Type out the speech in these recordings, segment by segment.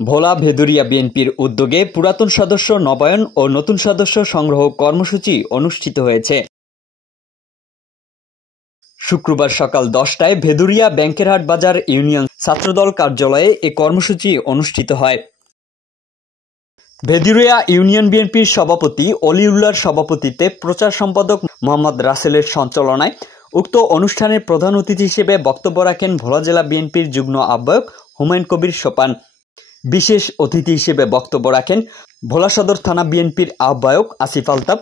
ভোলা ভেদুরিয়া বিএনপির উদ্যোগে পুরাতন সদস্য নবায়ন ও নতুন সদস্য সংগ্রহ কর্মসূচি অনুষ্ঠিত হয়েছে। শুক্রবার সকাল 10টায় ভেদুরিয়া ব্যাংকেরহাট বাজার ইউনিয়ন ছাত্রদল কার্যালয়ে এ কর্মসূচি অনুষ্ঠিত হয়। ভেদুরিয়া ইউনিয়ন বিএনপির সভাপতি অলিউল্লাহর সভাপতিত্বে প্রচার সম্পাদক মোহাম্মদ রাসেলের সঞ্চালনায় উক্ত অনুষ্ঠানের প্রধান অতিথি হিসেবে বক্তব্য রাখেন ভোলা জেলা বিএনপির যুগ্ম আহ্বায়ক হুমায়ুন কবির সোপান। বিশেষ অতিথি হিসেবে বক্তব্য রাখেন ভোলা সদর থানা বিএনপির আহ্বায়ক আসিফ আলতাফ,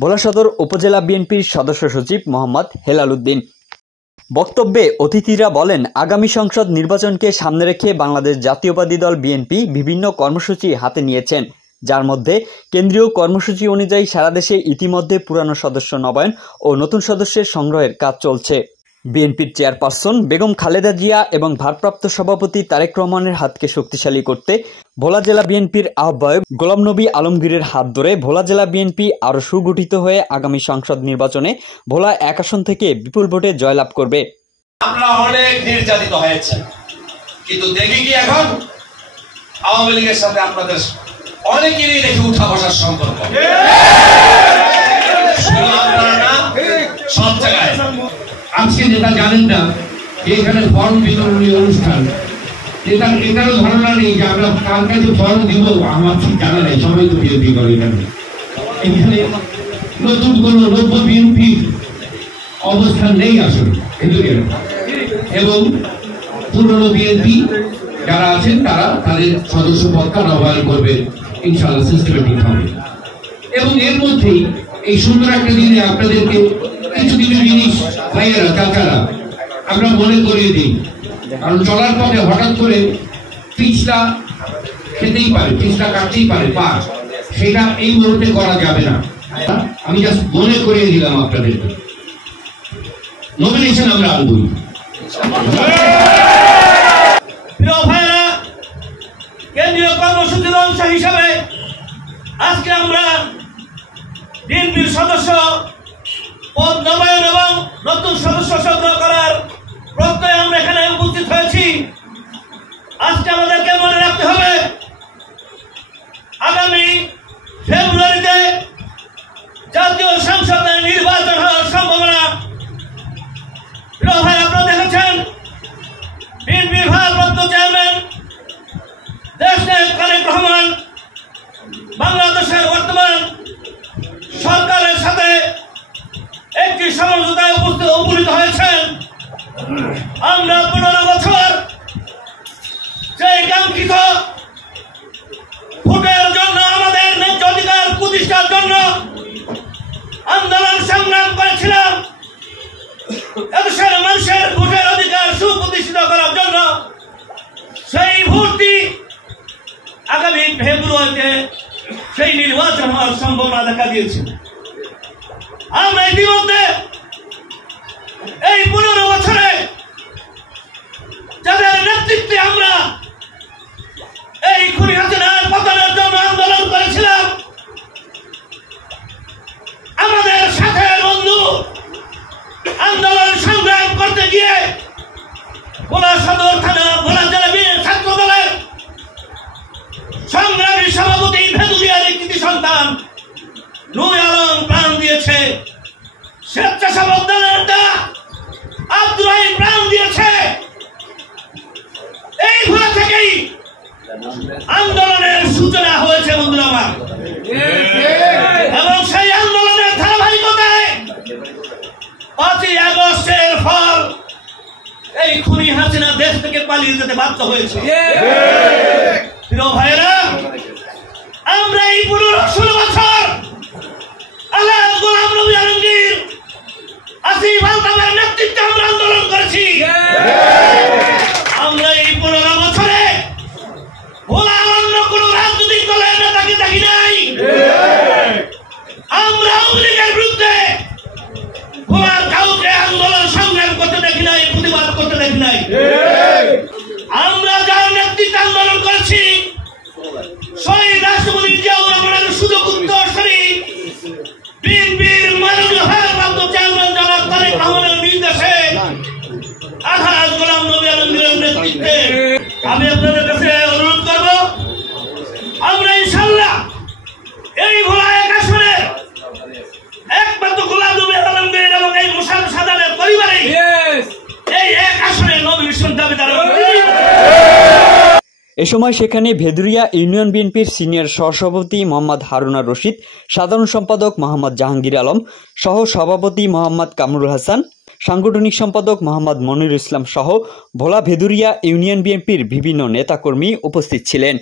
ভোলা সদর উপজেলা বিএনপির সদস্য সচিব মোহাম্মদ হেলাল উদ্দিন। বক্তব্যে অতিথিরা বলেন, আগামী সংসদ নির্বাচনকে সামনে রেখে বাংলাদেশ জাতীয়তাবাদী দল বিএনপি বিভিন্ন কর্মসূচি হাতে নিয়েছেন, যার মধ্যে কেন্দ্রীয় কর্মসূচি অনুযায়ী সারা দেশে ইতিমধ্যে পুরানো সদস্য নবায়ন ও নতুন সদস্যের সংগ্রহের কাজ চলছে। বিএনপির চেয়ারপারসন বেগম খালেদা জিয়া এবং ভারপ্রাপ্ত সভাপতি তারেক রহমানের হাতকে শক্তিশালী করতে ভোলা জেলা বিএনপির আহ্বায়ক গোলাম নবী আলমগীরের হাত ধরে ভোলা জেলা বিএনপি আরও সুগঠিত হয়ে আগামী সংসদ নির্বাচনে ভোলা 1 আসন থেকে বিপুল ভোটে জয়লাভ করবে। আপনারা অনেক নির্যাতিত হয়েছেন, কিন্তু দেখি কি এখন আওয়ামী লীগের সাথে আপনাদের অনেকেরই দেখি উঠা বসার সম্পর্ক। সব জায়গায় আজকে যেটা জানেন না, এখানে ফর্ম বিতরণী অনুষ্ঠান, এটারও ধারণা নেই যে আমরা কার কাছে ফর্ম দিব, আমার ঠিক জানা নেই। সবাই তো বিএনপি করে এখানে নতুন কোন নব্য বিএনপির অবস্থান নেই আসলে এবং পুরনো বিএনপি যারা আছেন তারা তাদের সদস্য পদটা নবায়ন করবে ইনশাআল্লাহ সিস্টেমেটিক হবে। এবং এর মধ্যেই এই সুন্দর একটা দিনে আপনাদেরকে কিছু কিছু জিনিস ভাইয়েরা চাচারা আমরা মনে করিয়ে দিই, কারণ চলার পথে হঠাৎ করে পিছলা খেতেই পারে, পিছলা কাটতেই পারে পা, সেটা এই মুহূর্তে করা যাবে না। আমি জাস্ট মনে করিয়ে দিলাম আপনাদেরকে। নমিনেশন আমরা আনবই। কেন্দ্রীয় কর্মসূচির অংশ হিসাবে আজকে আমরা বিএনপির সদস্য পদ নবায়ন এবং নতুন সদস্য সংগ্রহ করার প্রত্যয়ে আমরা এখানে উপস্থিত হয়েছি। আজকে আমাদেরকে মনে রাখতে হবে, আগামী ফেব্রুয়ারিতে জাতীয় সংসদের নির্বাচন হওয়ার সম্ভাবনা। ভাই আপনারা দেখেছেন বিএনপির ভারপ্রাপ্ত চেয়ারম্যান দেশনায়ক তারেক রহমান বাংলাদেশের বর্তমান সরকারের সাথে একটি সমঝোতায় উপনীত হয়েছেন। আমরা 15 বছর যে কাঙ্ক্ষিত ভোটের জন্য আমাদের ন্যায্য অধিকার প্রতিষ্ঠার জন্য আন্দোলন সংগ্রাম করেছিলাম, এদেশের মানুষের ভোটের অধিকার সুপ্রতিষ্ঠিত করার জন্য, সেই ভোটটি আগামী ফেব্রুয়ারিতে সেই নির্বাচন হওয়ার সম্ভাবনা দেখা দিয়েছে। আমরা ইতিমধ্যে এই 15 বছরে যাদের নেতৃত্বে আমরা এই খুনি হাসিনার পতনের জন্য আন্দোলন করেছিলাম, আমাদের সাথে বন্ধু আন্দোলন সংগ্রাম করতে গিয়ে ভোলা সদর থানা ভোলা জেলা ছাত্র দলের সংগ্রামী সভাপতি ভেদুরিয়ার কৃতি সন্তান নূর আলম প্রাণ দিয়েছে, স্বেচ্ছাসেবক দলের নেতা আব্দুল রহিম প্রাণ দিয়েছে। এই ভোলা থেকেই আন্দোলনের সূচনা হয়েছে বন্ধুরা আমার, এবং সেই আন্দোলনের ধারাবাহিকতায় 5ই আগস্টের ফল এই খুনি হাসিনা দেশ থেকে পালিয়ে যেতে বাধ্য হয়েছে। প্রিয় ভাইয়েরা, আমরা এই 16 বছর আল্লাহ গোলাম নবী আলমগীর আসিফ আলতাফের নেতৃত্বে আমরা আন্দোলন করেছি। আমরা এই 15 বছরে ভোলা অন্য কোন রাজনৈতিক দলের নেতাকে দেখি নাই। আমরা আওয়ামী লীগের বিরুদ্ধে ভোলার কাউকে আন্দোলন সংগ্রাম করতে দেখি নাই, প্রতিবাদ করতে দেখি নাই। আমরা যার নেতৃত্বে আন্দোলন করেছি, শহীদ রাষ্ট্রপতি জিয়াউর রহমানের সুযোগ উত্তরসূরি বিএনপির মাননীয় ভারপ্রাপ্ত চেয়ারম্যান জনাব তারেক রহমানের নির্দেশে এ সময় সেখানে ভেদুরিয়া ইউনিয়ন বিএনপির সিনিয়র সহসভাপতি মোহাম্মদ হারুনা রশিদ, সাধারণ সম্পাদক মোহাম্মদ জাহাঙ্গীর আলম, সহ সভাপতি মোহাম্মদ কামরুল হাসান, সাংগঠনিক সম্পাদক মোহাম্মদ মনিরুল ইসলাম সহ ভোলা ভেদুরিয়া ইউনিয়ন বিএনপির বিভিন্ন নেতাকর্মী উপস্থিত ছিলেন।